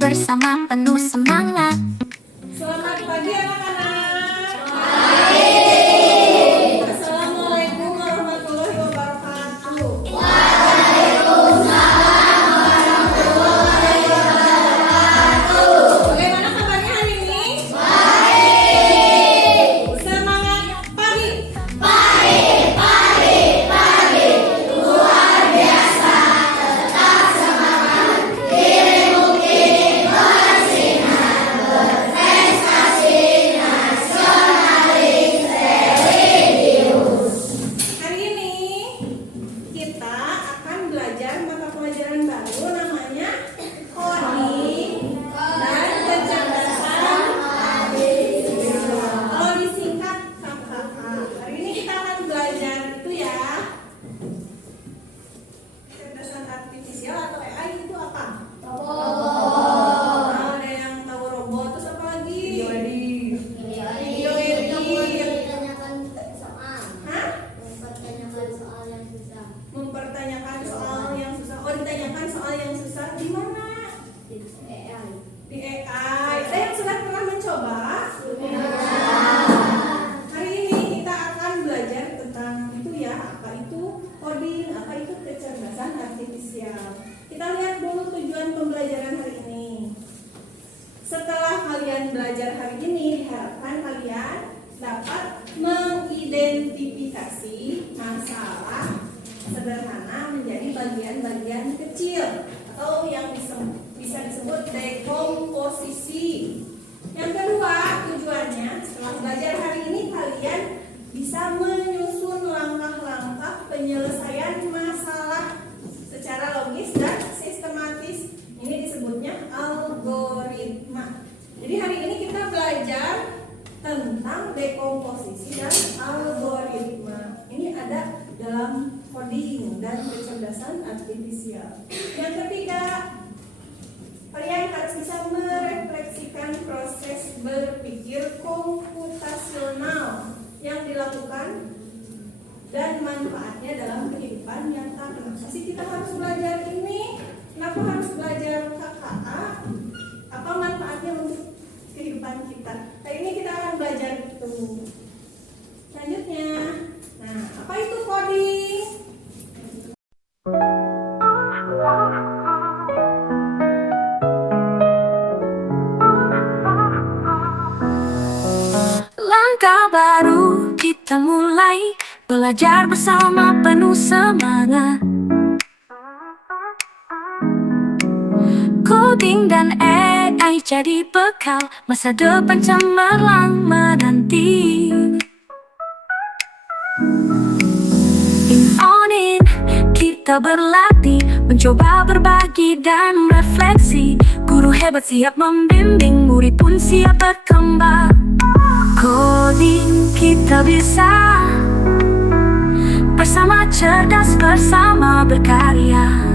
bersama penuh semangat. Selamat pagi anak-anak. Assalamualaikum warahmatullahi wabarakatuh. Bagaimana kabarnya hari ini? Baik. Semangat pagi. Hari ini kita akan belajar mata pelajaran baru namanya coding dan kecerdasan artifisial. Kalau disingkat KKA. Hari ini kita akan belajar itu ya. Kecerdasan artifisial atau AI itu apa? Ada yang tahu robot, terus apa lagi? Video editing. Hah? Mempertanyakan soal yang susah. Oh, ditanyakan soal yang susah di mana? Di AI. Ada yang sudah pernah mencoba? Hari ini kita akan belajar tentang itu ya, apa itu coding, apa itu kecerdasan artifisial. Kita lihat dulu tujuan pembelajaran hari ini. Setelah kalian belajar hari ini, diharapkan kalian dapat mengidentifikasi masalah sederhana menjadi bagian-bagian kecil atau yang bisa disebut dekomposisi. Yang kedua, tujuannya setelah belajar hari ini kalian bisa menyusun langkah-langkah penyelesaian masalah secara logis dan sistematis. Ini disebutnya algoritma. Jadi hari ini kita belajar tentang dekomposisi dan algoritma. Ini ada dalam coding dan kecerdasan artifisial. Yang ketiga, kalian harus bisa merefleksikan proses berpikir komputasional yang dilakukan dan manfaatnya dalam kehidupan nyata. Kenapa sih kita harus belajar ini? Kenapa harus belajar KKA? Apa manfaatnya untuk kehidupan kita? Nah, ini kita akan belajar itu. Selanjutnya, nah, apa itu coding? Langkah baru kita mulai, belajar bersama penuh semangat. Coding dan AI jadi bekal masa depan cemerlang menanti. In on in, kita berlatih, mencoba berbagi dan refleksi. Guru hebat siap membimbing, murid pun siap berkembang. Coding kita bisa, bersama cerdas, bersama berkarya.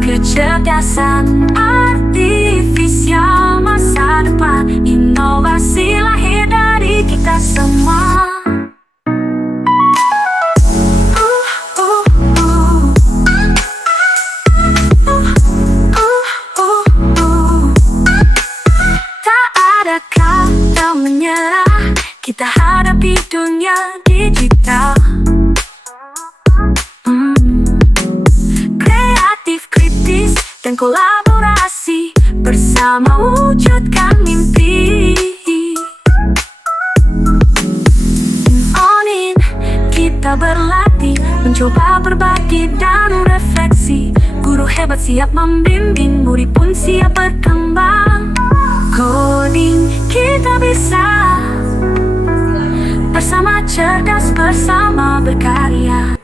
Kecerdasan artifisial masa depan, inovasi lahir dari kita semua. Tak ada kata menyerah, kita hadapi dunia digital. Kreatif, kritis, dan kolaborasi, bersama wujudkan mimpi. On in, kita berlatih, mencoba berbagi dan refleksi. Guru hebat siap membimbing, murid pun siap berkembang. Coding kita bisa, bersama cerdas, bersama berkarya.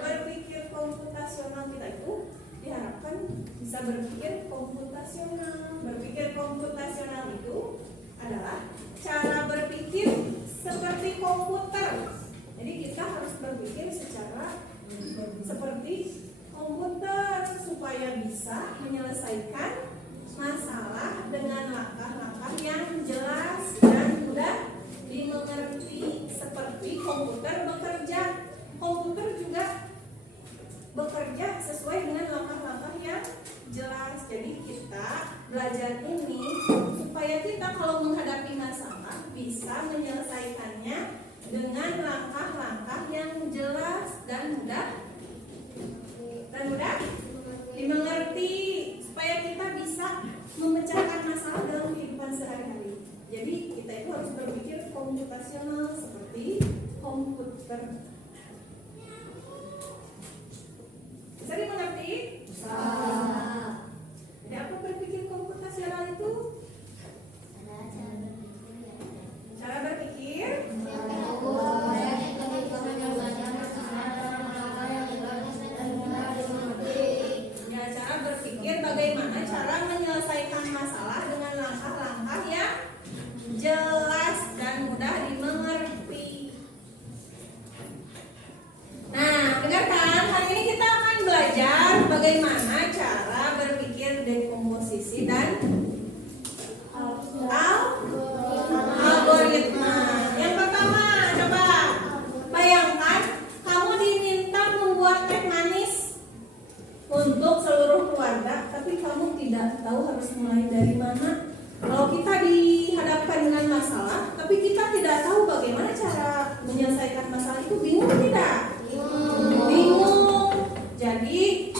Berpikir komputasional kita itu diharapkan bisa berpikir komputasional. Berpikir komputasional itu adalah cara berpikir seperti komputer. Jadi kita harus berpikir secara seperti komputer supaya bisa menyelesaikan masalah dengan langkah-langkah yang jelas dan mudah dimengerti seperti komputer bekerja. Komputer juga bekerja sesuai dengan langkah-langkah yang jelas. Jadi kita belajar ini supaya kita kalau menghadapi masalah bisa menyelesaikannya dengan langkah-langkah yang jelas dan mudah dimengerti, supaya kita bisa memecahkan masalah dalam kehidupan sehari-hari. Jadi kita itu harus berpikir komputasional seperti komputer. Bisa dimengerti? Bisa. Jadi apa berpikir komputasional itu? Cara berpikir? Ya, cara berpikir bagaimana cara menyelesaikan masalah dengan langkah-langkah yang jelas dan mudah dimengerti. Nah, dengarkan, hari ini kita akan belajar bagaimana cara berpikir dekomposisi dan algoritma. Yang pertama, coba bayangkan kamu diminta membuat teh manis untuk seluruh keluarga, tapi kamu tidak tahu harus mulai dari mana. Kalau kita dihadapkan dengan masalah, tapi kita tidak tahu bagaimana cara menyelesaikan masalah itu, bingung tidak? Bingung. Jadi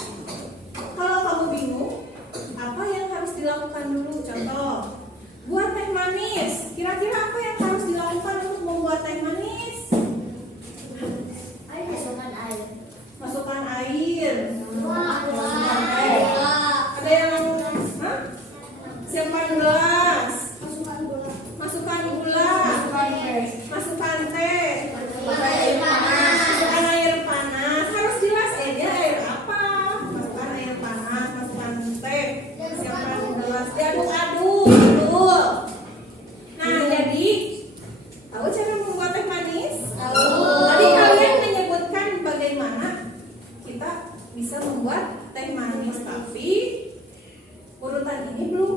kalau kamu bingung, apa yang harus dilakukan dulu? Contoh, buat teh manis. Kira-kira apa yang harus dilakukan untuk membuat teh manis? Masukkan air. Ada yang siapkan gelas. Masukkan gula. Masukkan teh. Masukkan air panas. Harus jelas dia air apa. Masukkan air panas. Masukkan teh. Siapkan gelas. Diaduk-aduk. Betul. Nah, jadi tahu cara membuat teh manis? Tadi kalian menyebutkan bagaimana kita bisa membuat teh manis, tapi urutan ini belum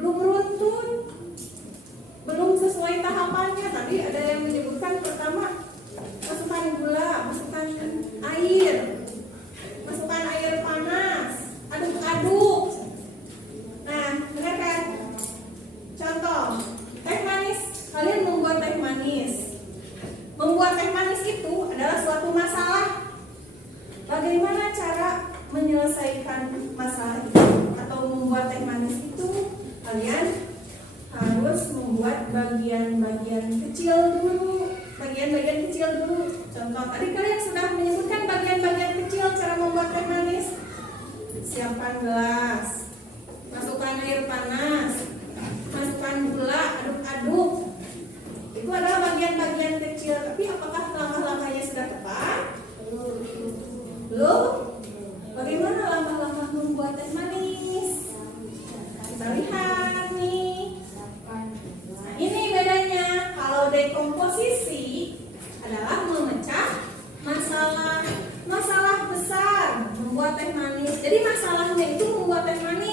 beruntun, belum sesuai tahapannya. Tadi ada yang menyebutkan pertama masukkan gula, masukkan air, masukkan air panas, aduk-aduk. Nah, dengarkan contoh teh manis. Kalian membuat teh manis. Membuat teh manis itu adalah suatu masalah. Bagaimana cara menyelesaikan masalah itu atau membuat teh manis itu? Kalian harus membuat bagian-bagian kecil dulu. Contoh, tadi kalian sudah menyebutkan bagian-bagian kecil cara membuat teh manis. Siapkan gelas, masukkan air panas, masukkan gula, aduk-aduk. Itu adalah bagian-bagian kecil. Tapi apakah langkah-langkahnya sudah tepat? Belum. Bagaimana langkah-langkah membuat teh manis? Kita lihat nih. Nah, ini bedanya. Kalau dekomposisi adalah memecah masalah besar, membuat teh manis. Jadi masalahnya itu membuat teh manis.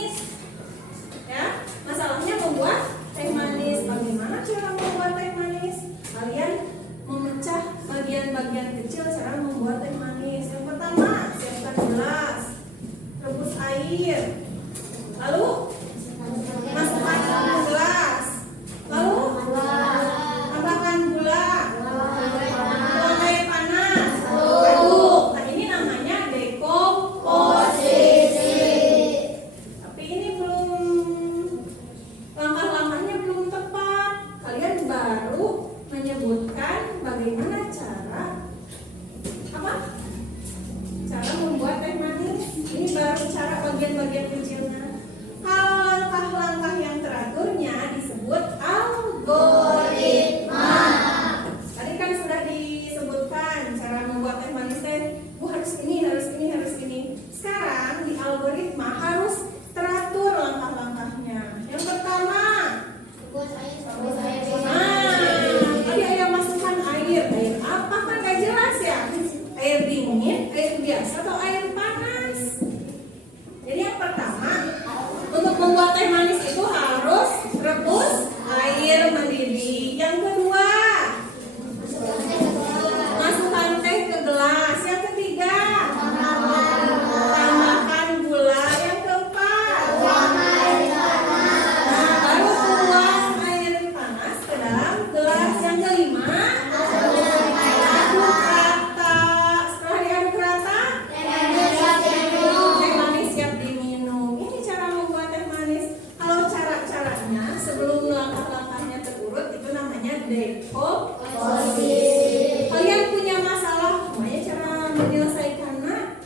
dekomposisi. Kalian punya masalah, makanya cara menyelesaikannya.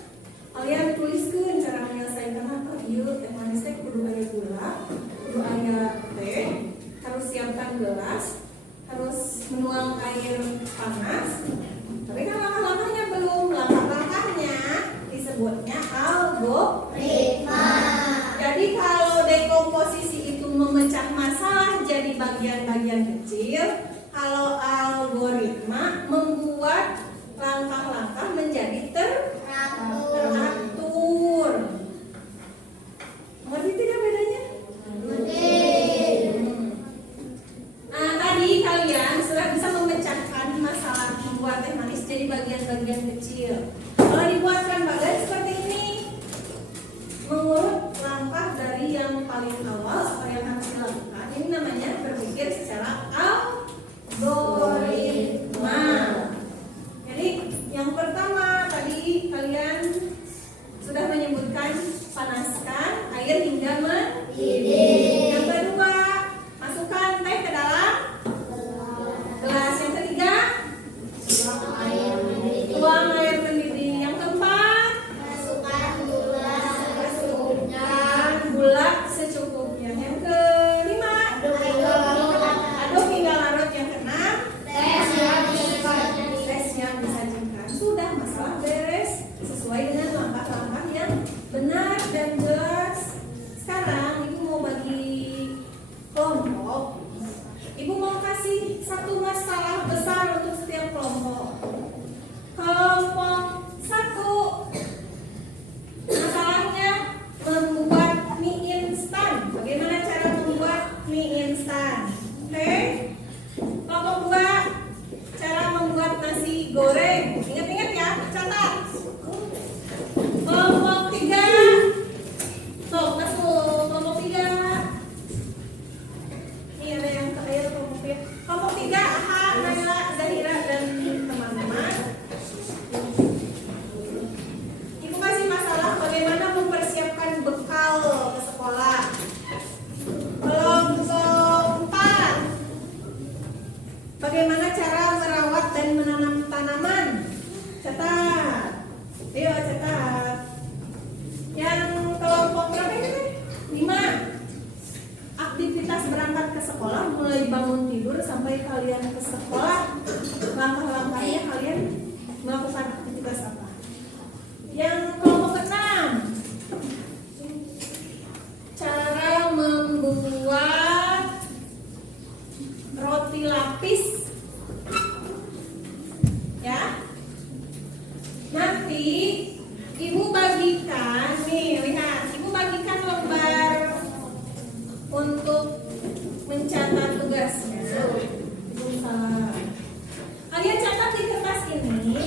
Kalian tuliskan cara menyelesaikannya. Oh iya, teh manis teh kudu aya gula, kudu aya teh, harus siapkan gelas, harus menuang air panas. Tapi kan langkah-langkahnya belum, langkah-langkahnya disebutnya algoritma. Jadi kalau dekomposisi itu memecah masalah jadi bagian-bagian kecil, kalau algoritma membuat langkah-langkah menjadi teratur. Ngerti tidak bedanya? Nah, tadi kalian sudah bisa memecahkan masalah membuat teh manis jadi bagian-bagian kecil. Kalau dibuatkan bagian seperti ini, mengurut langkah dari yang paling awal apa yang harus dilakukan. Ini namanya berpikir secara algoritma. Jadi yang pertama tadi kalian sudah menyebutkan panaskan air hingga mendidih. Yang kedua, masukkan teh ke dalam gelas. Yang ketiga, tuang air mendidih. Yang keempat, gula secukupnya. Yang kelima, aduk hingga larut. Yang keenam, tes yang disajikan. Sudah, masalah beres sesuai dengan langkah-langkah yang benar dan jelas. Sekarang ibu mau bagi kelompok. Ibu mau kasih satu masalah besar untuk setiap kelompok. Kelompok 1, masalahnya membuat mie instan. Bagaimana cara membuat mie instan? Oke. Kelompok 2, cara membuat nasi goreng. Ingat-ingat ya, catat. Kelompok 3, tuh masuk kelompok 3. Ini ada yang terakhir kelompok 3. Kelompok 3, Aha, Naila, Zahira dan teman-teman. Ibu kasih masalah bagaimana mempersiapkan bekal ke sekolah. Kelompok 4, bagaimana cara merawat dan menanam tanaman. Catat. Ayo catat. Yang kelompok berapa ini? 5, aktivitas berangkat ke sekolah mulai bangun tidur sampai kalian ke sekolah. Langkah-langkahnya kalian melakukan aktivitas apa? Yang kelompok 6, cara membuat roti lapis. Ya. Nanti ibu bagikan, nih lihat, ibu bagikan lembar untuk mencatat tugasnya. Ibu salah. Kalian catat di kertas ini.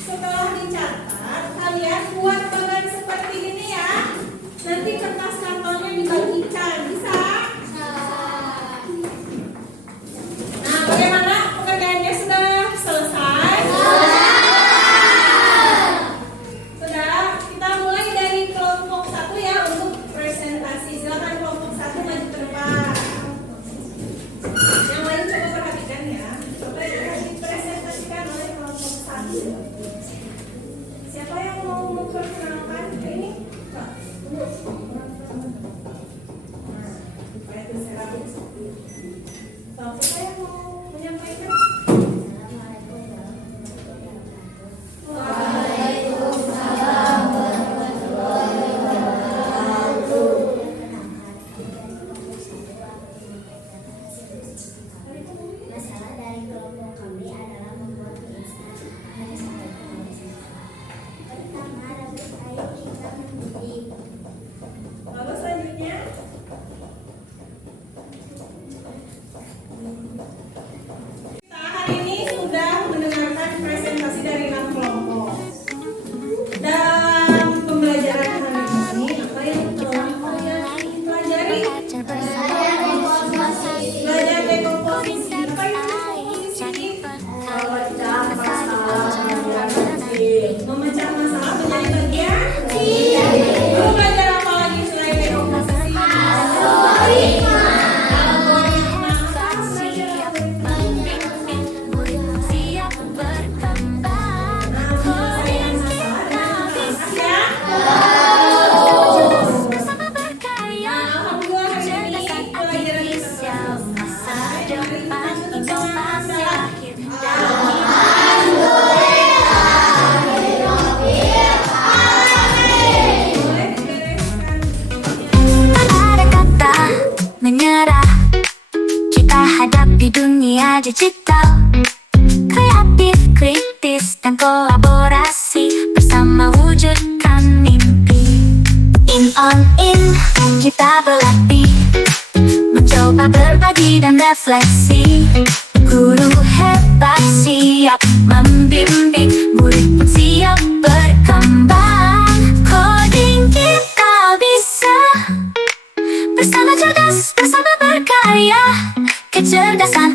Setelah dicatat, kalian buat bagan seperti ini ya. Nanti kertas kartonnya dibagikan, bisa? Nah, bagaimana pekerjaannya sudah selesai? Sudah, kita mulai dari kelompok 1 ya untuk presentasi. Silakan kelompok 1 maju ke depan. Yang lain coba perhatikan ya. Coba dipresentasikan oleh kelompok 1. Siapa yang mau memperkenalkan ini? Pak, dulu. Nah, supaya terserah. Siapa yang mau menyampaikan? Masalah dari kelompok kami adalah membuat mie instan. Hanya sampai ke pertama, rebus air hingga mendidih. Lalu selanjutnya digital. Kreatif, kritis, dan kolaborasi bersama wujudkan mimpi. In on in, kita berlatih, mencoba berbagi dan refleksi. Guru hebat siap membimbing, murid pun siap berkembang. Coding kita bisa, bersama cerdas, bersama berkarya. Kecerdasan